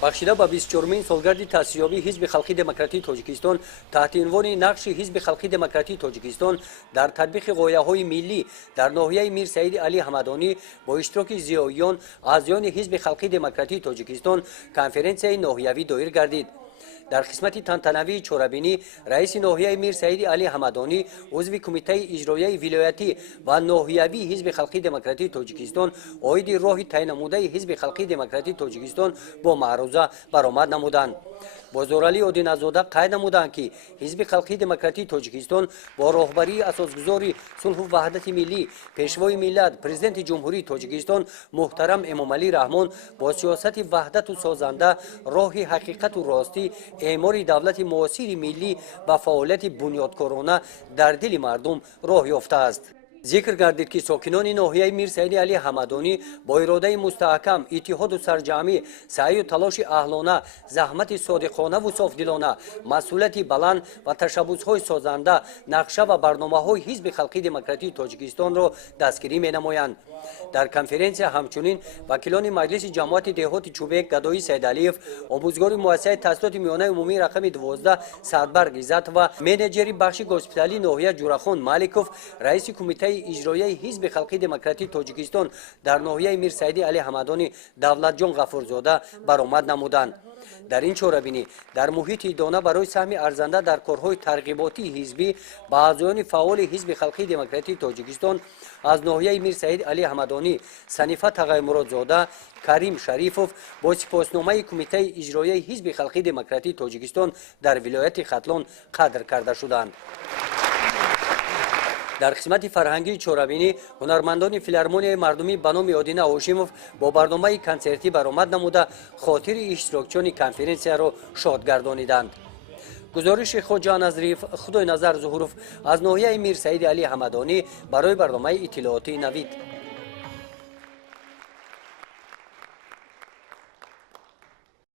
бахшида ба 24-мин солгарди таъсисёбии ҳизби халқи демократии тоҷикистон таҳти унвони нақши ҳизби халқи демократии тоҷикистон дар татбиқи ғояҳои миллӣ дар ноҳияи Мир Саиди Али Ҳамадонӣ бо иштироки зиёиён аъзоёни ҳизби халқи демократии тоҷикистон конференсияи ноҳиявӣ доир гардид. дар қисмати тантанавии чорабинӣ раиси ноҳияи Мир Саиди Али Ҳамадонӣ узви кумитаи иҷроияи вилоятӣ ва ноҳиявии ҳизби халқи демократии тоҷикистон оиди роҳи тайиннамудаи ҳизби халқи демократии тоҷикистон бо маъруза баромад намуданд. бо зоралии Одиназода қайд намуданд ки ҳизби халқи демократии тоҷикистон бо роҳбарии асосгузори сулҳу ваҳдати миллӣ пешвои миллат президенти ҷумҳурии тоҷикистон муҳтарам Эмомалӣ Раҳмон бо сиёсати ваҳдату созанда роҳи ҳақиқату ростӣ эъмори давлати муосири миллӣ ва фаъолияти бунёдкорона дар дили мардум роҳ ёфтааст. зикр гардид ки сокинони ноҳияи Мир Саиди Али Ҳамадонӣ бо иродаи мустаҳкам, иттиҳоду сарҷамъӣ, саъю талоши аҳлона, заҳмати содиқонаву софдилона, масъулияти баланд ва ташаббусҳои созанда нақша ва барномаҳои ҳизби халқи демократии тоҷикистонро дастгирӣ менамоянд. дар конференсия ҳамчунин вакилони маҷлиси ҷамоати деҳоти Чӯбек Гадои Сайдалиев, омӯзгори муассисаи таҳсилоти миёнаи умумии рақами 12 Саадбарг Иззат ва менеҷери бахши госпиталии ноҳия Ҷурахон Маликов, раиси кумитаи иҷроияи ҳизби халқи демократии тоҷикистон дар ноҳияи Мир Саиди Али Ҳамадонӣ Давлатҷон Ғафурзода баромад намуданд. дар ин чорабинӣ дар муҳити дона барои саҳми арзанда дар корҳои тарғиботии ҳизбӣ ба аъзоёни фаъоли ҳизби халқи демократии тоҷикистон аз ноҳияи Мир Саид Али Ҳамадонӣ, Санифа Тағаймуродзода, Карим Шарифов бо сипосномаи кумитаи иҷроияи ҳизби халқи демократии тоҷикистон дар вилояти Хатлон қадр карда шуданд. дар қисмати фарҳангии чорабинӣ ҳунармандони филармонияи мардумӣ ба номи Одина Ҳошимов бо барномаи консертӣ баромад намуда хотири иштирокчиёни конференсияро шод гардониданд. гузориши Хоҷа Назриев, Худойназар Зуҳуров аз ноҳияи Мир Саиди Али Ҳамадонӣ барои барномаи иттилооти Навид.